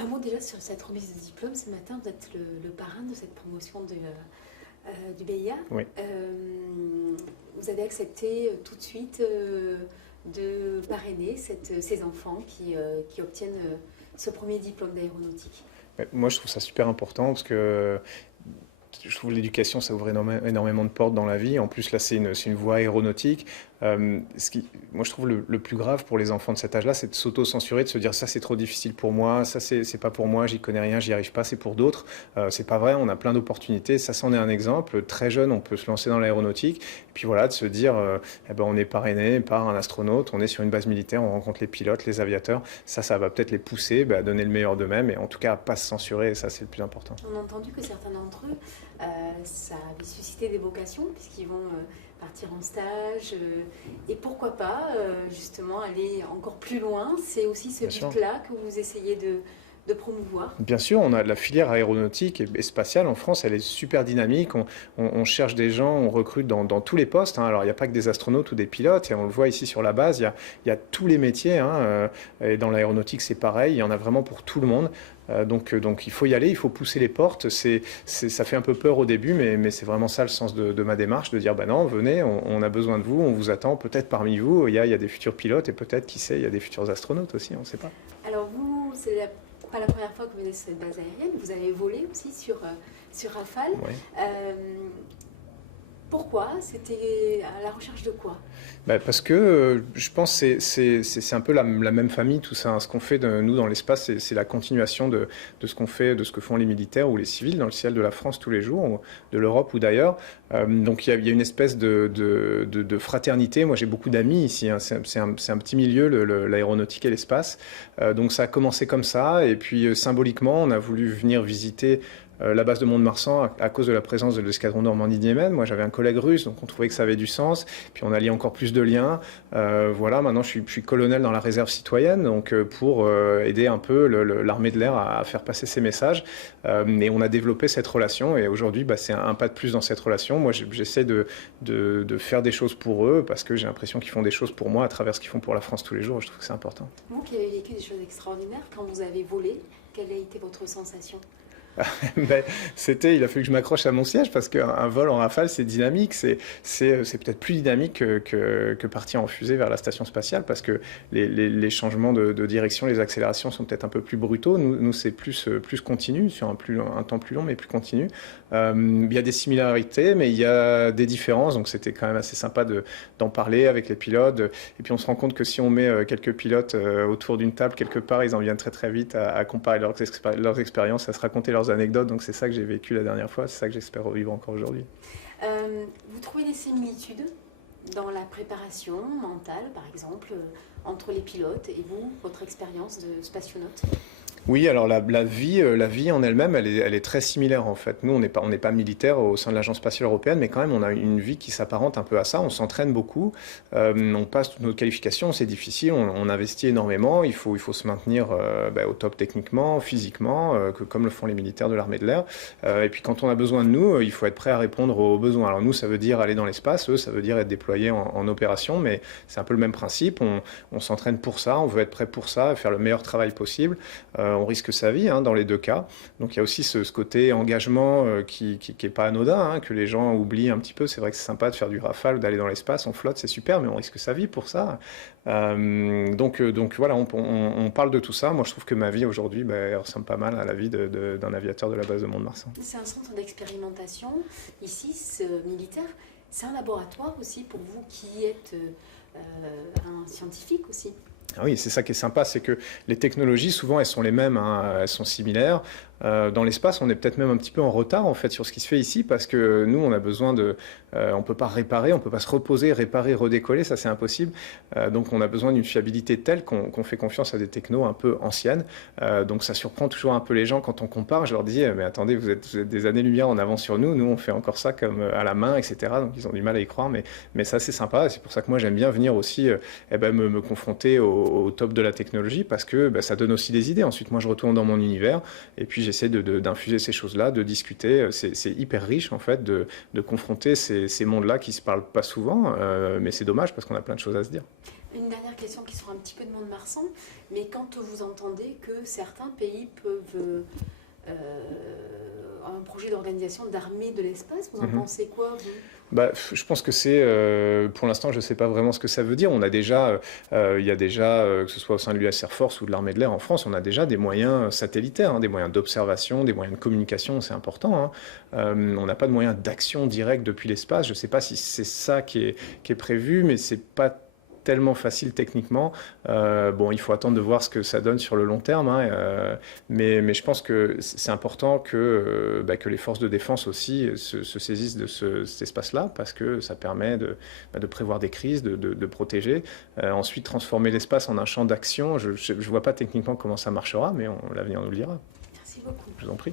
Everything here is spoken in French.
Un mot déjà sur cette remise de diplôme. Ce matin, vous êtes le parrain de cette promotion du BIA. Oui. Vous avez accepté tout de suite de parrainer ces enfants qui obtiennent ce premier diplôme d'aéronautique. Moi, je trouve ça super important parce que je trouve que l'éducation, ça ouvre énormément de portes dans la vie. En plus, là, c'est une voie aéronautique. Moi, je trouve le plus grave pour les enfants de cet âge-là, c'est de s'auto-censurer, de se dire ça, c'est trop difficile pour moi, ça, c'est pas pour moi, j'y connais rien, j'y arrive pas, c'est pour d'autres. C'est pas vrai, on a plein d'opportunités. Ça, c'en est un exemple. Très jeune, on peut se lancer dans l'aéronautique. Et puis voilà, de se dire, on est parrainé par un astronaute, on est sur une base militaire, on rencontre les pilotes, les aviateurs. Ça va peut-être les pousser à donner le meilleur d'eux-mêmes et en tout cas à pas se censurer. Et ça, c'est le plus important. On a entendu que certains d'entre eux, ça avait suscité des vocations puisqu'ils vont partir en stage et pourquoi pas justement aller encore plus loin. C'est aussi ce but-là que vous essayez de promouvoir. Bien sûr, on a la filière aéronautique et spatiale en France, elle est super dynamique. On cherche des gens, on recrute dans tous les postes. Alors, il n'y a pas que des astronautes ou des pilotes, et on le voit ici sur la base, il y a tous les métiers. Et dans l'aéronautique, c'est pareil, il y en a vraiment pour tout le monde. Donc il faut y aller, il faut pousser les portes. Ça fait un peu peur au début, mais c'est vraiment ça le sens de ma démarche, de dire non, venez, on a besoin de vous, on vous attend. Peut-être parmi vous, il y a des futurs pilotes et peut-être, qui sait, il y a des futurs astronautes aussi, on ne sait pas. Alors vous, c'est pas la première fois que vous venez sur cette base aérienne, vous avez volé aussi sur Rafale. Ouais. Pourquoi? C'était à la recherche de quoi? Parce que je pense que c'est un peu la même famille, tout ça. Ce qu'on fait nous dans l'espace, c'est la continuation de ce qu'on fait, de ce que font les militaires ou les civils dans le ciel de la France tous les jours, de l'Europe ou d'ailleurs. Donc il y a une espèce de fraternité. Moi, j'ai beaucoup d'amis ici. C'est un petit milieu, l'aéronautique et l'espace. Donc ça a commencé comme ça. Et puis symboliquement, on a voulu venir visiter la base de Mont-de-Marsan à cause de la présence de l'escadron Normandie-Niemen. Moi, j'avais un collègue russe, donc on trouvait que ça avait du sens. Puis on a lié encore plus de liens. Voilà, maintenant, je suis colonel dans la réserve citoyenne, donc pour aider un peu l'armée de l'air à faire passer ces messages. Et on a développé cette relation. Et aujourd'hui, c'est un pas de plus dans cette relation. Moi, j'essaie de faire des choses pour eux parce que j'ai l'impression qu'ils font des choses pour moi à travers ce qu'ils font pour la France tous les jours. Je trouve que c'est important. Vous qui avez vécu des choses extraordinaires, quand vous avez volé, quelle a été votre sensation? Il a fallu que je m'accroche à mon siège parce qu'un vol en rafale, c'est dynamique. C'est peut-être plus dynamique que partir en fusée vers la station spatiale parce que les changements de direction, les accélérations sont peut-être un peu plus brutaux. Nous c'est plus continu, sur un temps plus long, mais plus continu. Il y a des similarités, mais il y a des différences. Donc c'était quand même assez sympa d'en parler avec les pilotes. Et puis on se rend compte que si on met quelques pilotes autour d'une table quelque part, ils en viennent très très vite à comparer leurs expériences, à se raconter leurs anecdotes. Donc c'est ça que j'ai vécu la dernière fois, c'est ça que j'espère revivre encore aujourd'hui. Vous trouvez des similitudes dans la préparation mentale, par exemple, entre les pilotes et vous, votre expérience de spationaute? Oui, alors la vie en elle-même, elle est très similaire en fait. Nous, on n'est pas militaire au sein de l'Agence spatiale européenne, mais quand même, on a une vie qui s'apparente un peu à ça. On s'entraîne beaucoup, on passe toutes nos qualifications, c'est difficile, on investit énormément. Il faut se maintenir au top techniquement, physiquement, comme le font les militaires de l'armée de l'air. Et puis quand on a besoin de nous, il faut être prêt à répondre aux besoins. Alors nous, ça veut dire aller dans l'espace, eux, ça veut dire être déployés en opération, mais c'est un peu le même principe. On s'entraîne pour ça, on veut être prêt pour ça, faire le meilleur travail possible. On risque sa vie dans les deux cas. Donc il y a aussi ce côté engagement qui est pas anodin, que les gens oublient un petit peu. C'est vrai que c'est sympa de faire du Rafale, d'aller dans l'espace, on flotte, c'est super, mais on risque sa vie pour ça. Donc voilà, on parle de tout ça. Moi je trouve que ma vie aujourd'hui ressemble pas mal à la vie d'un aviateur de la base de Mont-de-Marsan. C'est un centre d'expérimentation. Ici, ce militaire, c'est un laboratoire aussi pour vous qui êtes un scientifique aussi. Ah oui, c'est ça qui est sympa, c'est que les technologies, souvent, elles sont les mêmes, elles sont similaires. Dans l'espace, on est peut-être même un petit peu en retard en fait sur ce qui se fait ici parce que nous, on a besoin on peut pas réparer, on peut pas se reposer, réparer, redécoller, ça c'est impossible. Donc on a besoin d'une fiabilité telle qu'on fait confiance à des technos un peu anciennes. Donc ça surprend toujours un peu les gens quand on compare. Je leur dis, mais attendez, vous êtes des années-lumière en avance sur nous. Nous, on fait encore ça comme à la main, etc. Donc ils ont du mal à y croire, mais ça c'est sympa. C'est pour ça que moi j'aime bien venir aussi me confronter au top de la technologie parce que ça donne aussi des idées. Ensuite, moi je retourne dans mon univers et puis j'essaie d'infuser ces choses-là, de discuter. C'est hyper riche en fait de confronter ces mondes-là qui se parlent pas souvent, mais c'est dommage parce qu'on a plein de choses à se dire. Une dernière question qui sera un petit peu de Mont-de-Marsan, mais quand vous entendez que certains pays peuvent un projet d'organisation d'armée de l'espace, vous en pensez quoi, vous? Bah, je pense que c'est, pour l'instant, je ne sais pas vraiment ce que ça veut dire. On a déjà, il y a déjà, que ce soit au sein de l'US Air Force ou de l'armée de l'air en France, on a déjà des moyens satellitaires, hein, des moyens d'observation, des moyens de communication, c'est important. Hein. On n'a pas de moyens d'action directe depuis l'espace. Je ne sais pas si c'est ça qui est prévu, mais c'est pas tellement facile techniquement. Bon, il faut attendre de voir ce que ça donne sur le long terme, hein, mais je pense que c'est important que les forces de défense aussi se saisissent de cet espace-là, parce que ça permet de prévoir des crises, de protéger. Ensuite, transformer l'espace en un champ d'action, je ne vois pas techniquement comment ça marchera, mais l'avenir nous le dira. Merci beaucoup. Je vous en prie.